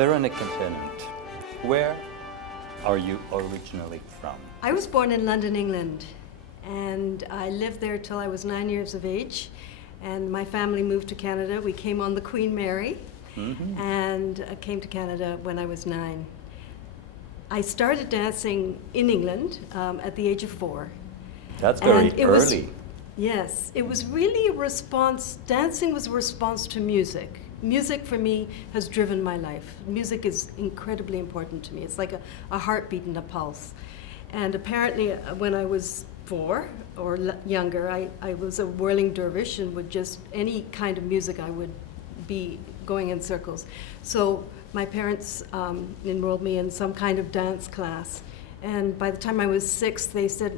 Veronica Tennant, where are you originally from? I was born in London, England, and I lived there till I was 9 years of age. And my family moved to Canada. We came on the Queen Mary, and came to Canada when I was 9. I started dancing in England at the age of 4. That's very early. Yes, it was really a response. Dancing was a response to music. Music for me has driven my life. Music is incredibly important to me. It's like a heartbeat and a pulse. And apparently when I was 4 or younger, I was a whirling dervish, and with just any kind of music I would be going in circles. So my parents enrolled me in some kind of dance class. And by the time I was 6, they said,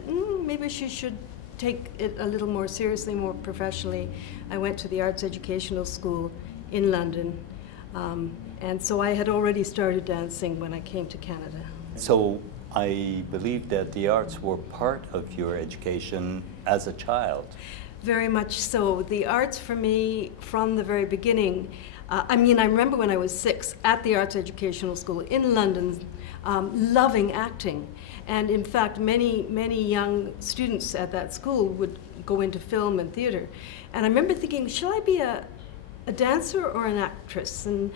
maybe she should take it a little more seriously, more professionally. I went to the Arts Educational School in London. And so I had already started dancing when I came to Canada. So I believe that the arts were part of your education as a child. Very much so. The arts for me, from the very beginning, I remember when I was 6 at the Arts Educational School in London, loving acting. And in fact, many young students at that school would go into film and theater. And I remember thinking, shall I be a dancer or an actress? And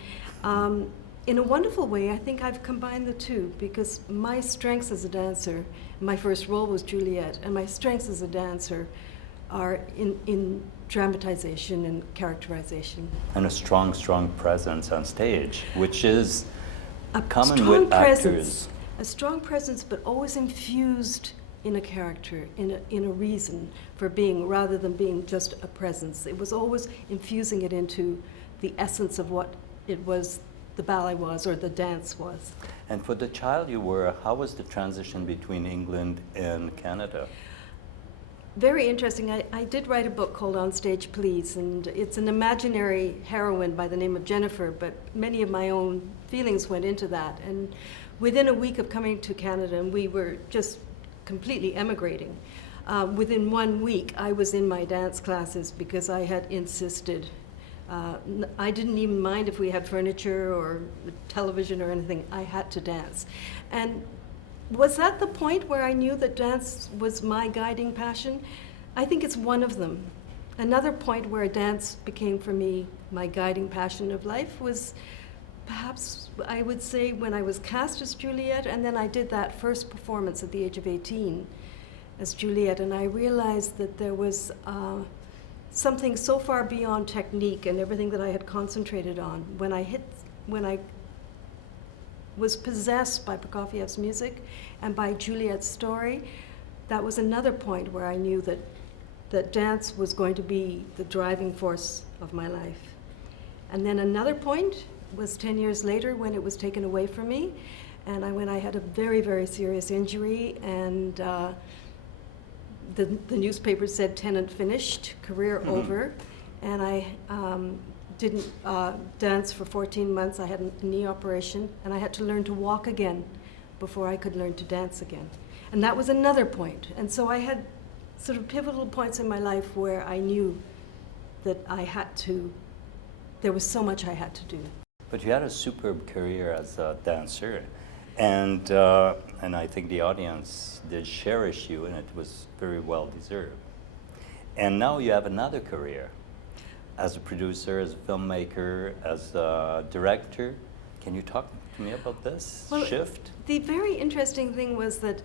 in a wonderful way, I think I've combined the two, because my strengths as a dancer, my first role was Juliet, and my strengths as a dancer are in dramatization and characterization. And a strong presence on stage, which is common strong with presence, actors. a strong presence, but always infused in a character, in a reason for being, rather than being just a presence. It was always infusing it into the essence of what it was, the ballet was, or the dance was. And for the child you were, how was the transition between England and Canada? Very interesting. I did write a book called On Stage Please, and it's an imaginary heroine by the name of Jennifer, but many of my own feelings went into that. And within a week of coming to Canada, and we were just completely emigrating, within 1 week I was in my dance classes because I had insisted. I didn't even mind if we had furniture or television or anything. I had to dance. And was that the point where I knew that dance was my guiding passion? I think it's one of them. Another point where dance became for me my guiding passion of life was perhaps, I would say, when I was cast as Juliet, and then I did that first performance at the age of 18 as Juliet, and I realized that there was something so far beyond technique and everything that I had concentrated on. When I was possessed by Prokofiev's music and by Juliet's story, that was another point where I knew that dance was going to be the driving force of my life. And then another point was 10 years later when it was taken away from me, and when I had a very, very serious injury, and the newspaper said Tennant finished, career over, and I didn't dance for 14 months. I had a knee operation, and I had to learn to walk again before I could learn to dance again. And that was another point. And so I had sort of pivotal points in my life where I knew that there was so much I had to do. But you had a superb career as a dancer, and I think the audience did cherish you, and it was very well deserved. And now you have another career as a producer, as a filmmaker, as a director. Can you talk to me about this shift? The very interesting thing was that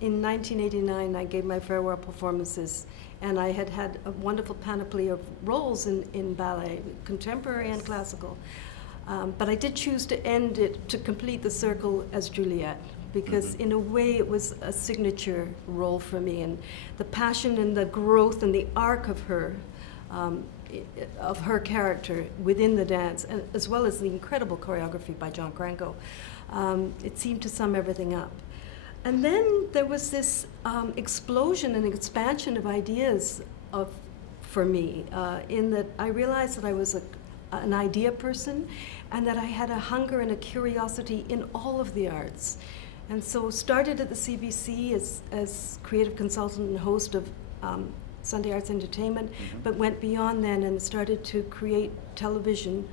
in 1989 I gave my farewell performances, and I had had a wonderful panoply of roles in ballet, contemporary and classical. But I did choose to end it, to complete the circle, as Juliet, because in a way it was a signature role for me, and the passion and the growth and the arc of her character within the dance, and as well as the incredible choreography by John Cranko, it seemed to sum everything up. And then there was this explosion and expansion of ideas for me, in that I realized that I was an idea person, and that I had a hunger and a curiosity in all of the arts. And so started at the CBC as creative consultant and host of Sunday Arts Entertainment, but went beyond then and started to create television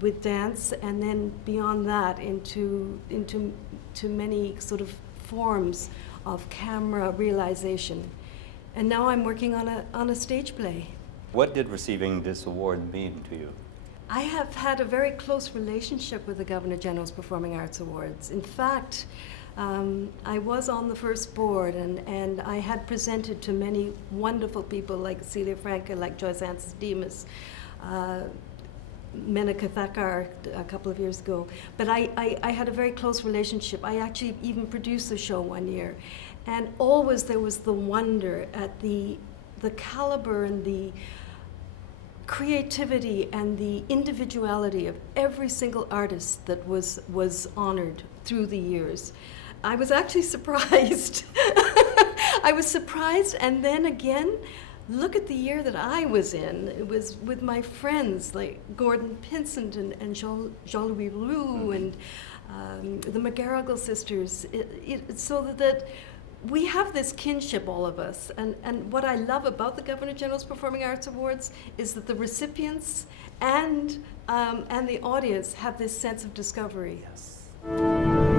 with dance, and then beyond that into many sort of forms of camera realization. And now I'm working on a stage play. What did receiving this award mean to you? I have had a very close relationship with the Governor General's Performing Arts Awards. In fact, I was on the first board, and I had presented to many wonderful people like Celia Franca, like Joyce Ansis-Demas, Menaka Thakar a couple of years ago. But I had a very close relationship. I actually even produced the show one year. And always there was the wonder at the caliber and the creativity and the individuality of every single artist that was honored through the years. I was actually surprised. I was surprised, and then again, look at the year that I was in. It was with my friends like Gordon Pinsent and Jean-Louis Roux and the McGarrigle sisters. So that we have this kinship, all of us, and what I love about the Governor General's Performing Arts Awards is that the recipients and the audience have this sense of discovery. Yes.